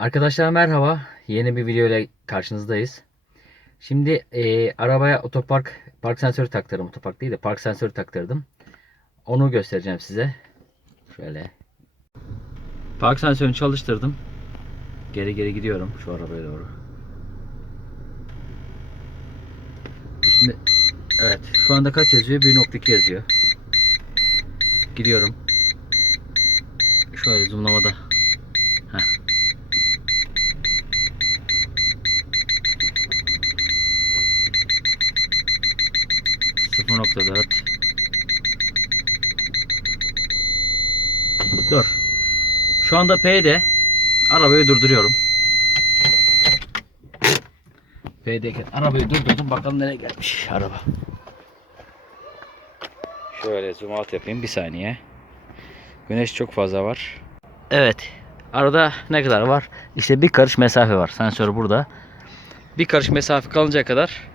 Arkadaşlar merhaba. Yeni bir video ile karşınızdayız. Şimdi e, arabaya otopark park sensörü taktırdım. Otopark değil de park sensörü taktırdım. Onu göstereceğim size. Şöyle. Park sensörünü çalıştırdım. Geri geri gidiyorum şu arabaya doğru. Üstünde Evet, şu anda kaç yazıyor? 1.2 yazıyor. Gidiyorum. Şöyle zoomlamada. Heh. Sıfır nokta dört. Dur. Şu anda P'de arabayı durduruyorum. P'deyken arabayı durdurdum. Bakalım nereye gelmiş araba. Şöyle zoom out yapayım bir saniye. Güneş çok fazla var. Evet. Arada ne kadar var? İşte bir karış mesafe var. Sensör burada. Bir karış mesafe kalıncaya kadar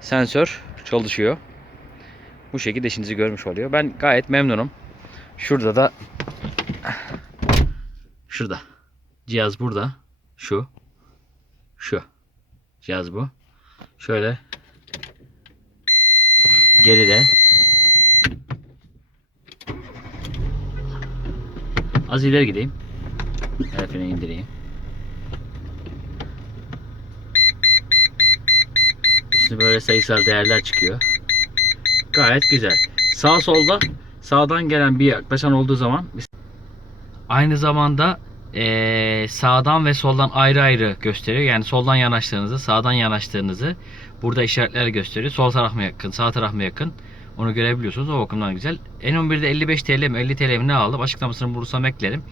sensör çalışıyor. Bu şekilde işinizi görmüş oluyor. Ben gayet memnunum. Şurada da şurada. Cihaz burada. Şu. Şu. Cihaz bu. Şöyle geride Az ileri gideyim. El freni indireyim. Üstüne böyle sayısal değerler çıkıyor. Gayet güzel. Sağ solda sağdan gelen bir yaklaşan olduğu zaman aynı zamanda eee, sağdan ve soldan ayrı ayrı gösteriyor. Yani soldan yanaştığınızı, sağdan yanaştığınızı burada işaretler gösteriyor. Sol taraf mı yakın, sağ taraf mı yakın? Onu görebiliyorsunuz. O bakımdan güzel. N11'de 55 TL mi 50 TL mi ne aldım? Açıklamasını bulursam eklerim.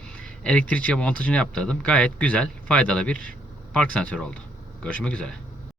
Elektrikçi montajını yaptırdım. Gayet güzel, faydalı bir park sensörü oldu. Görüşmek üzere.